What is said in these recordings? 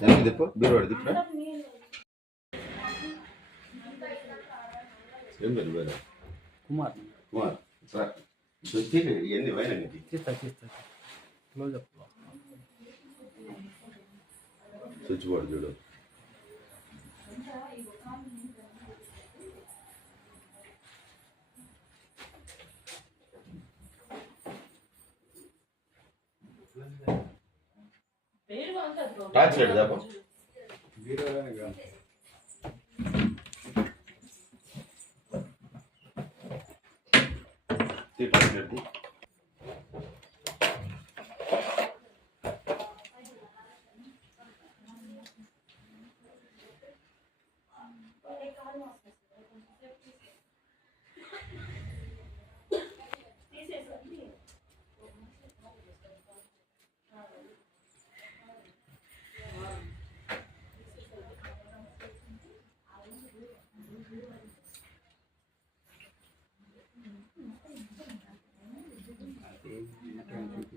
ಹೆಂಗಿದಪ್ಪ ಬೀರು ಹೊಡೆದಿಪ್ಪ ಹೆಂಗಲ್ಲ ಬೇಡ ಕುಮಾರ್ ಕುಮಾರ್ ಸರ್ ಎಲ್ಲಿ ವೈನ್ ಹಂಗಿತ್ತು ಕ್ಲೋಸ್ ಅಪ್ స్విచ్ బోర్డు చూడు. టార్చ్ లైట్ దాపా.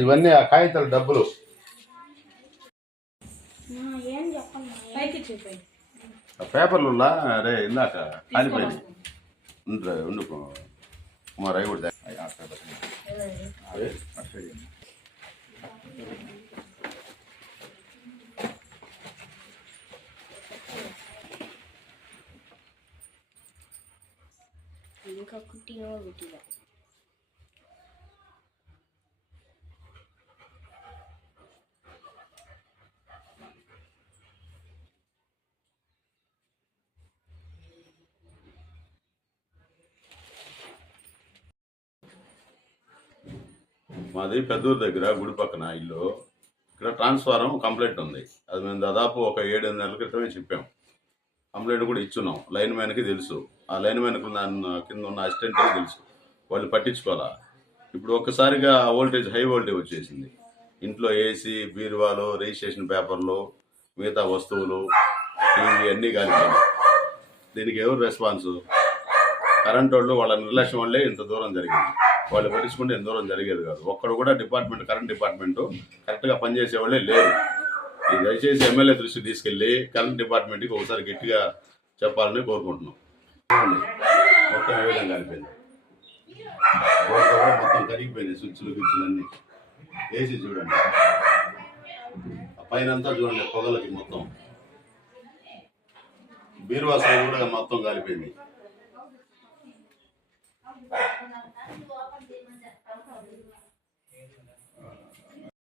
ఇవన్నీ ఆ కాగితాల డబ్బులు. పేపర్లు ఉన్నా అరే ఇందాక కాలిపోయింది ఉండు ఉండు కుమార్ అవి కూడా ఇంకా కుట్టినో కుట్టిగా మాది పెద్దూరు దగ్గర గుడి పక్కన ఇల్లు. ఇక్కడ ట్రాన్స్ఫారం కంప్లైంట్ ఉంది. అది మేము దాదాపు ఒక ఏడు ఎనిమిది నెలల క్రితమే చెప్పాం. కంప్లైంట్ కూడా ఇచ్చున్నాం. లైన్ మ్యాన్కి తెలుసు. ఆ లైన్ మ్యాన్కి దాని కింద ఉన్న అసిస్టెంట్కి తెలుసు. వాళ్ళు పట్టించుకోవాలా? ఇప్పుడు ఒక్కసారిగా వోల్టేజ్ హై వోల్టేజ్ వచ్చేసింది. ఇంట్లో ఏసీ బీరువాలు రిజిస్ట్రేషన్ పేపర్లు మిగతా వస్తువులు టీవీ అన్నీ దీనికి ఎవరు రెస్పాన్స్? కరెంట్ వాళ్ళు వాళ్ళ నిర్లక్ష్యం వల్లే ఇంత దూరం జరిగింది. వాళ్ళు పట్టించుకుంటే ఇంత దూరం జరిగేది కాదు. ఒక్కడు కూడా డిపార్ట్మెంట్ కరెంట్ డిపార్ట్మెంట్ కరెక్ట్గా పనిచేసే వాళ్ళే లేరు. దయచేసి ఎమ్మెల్యే దృష్టికి తీసుకెళ్ళి కరెంట్ డిపార్ట్మెంట్కి ఒకసారి గట్టిగా చెప్పాలని కోరుకుంటున్నాం. మొత్తం ఏ విధంగా కలిపింది మొత్తం కరిగిపోయింది స్విచ్లు గిచ్చులు అన్నీ. ఏసీ చూడండి. ఆ పైన అంతా చూడండి పొగలకి మొత్తం. బీరువాసన కూడా మొత్తం కాలిపోయింది.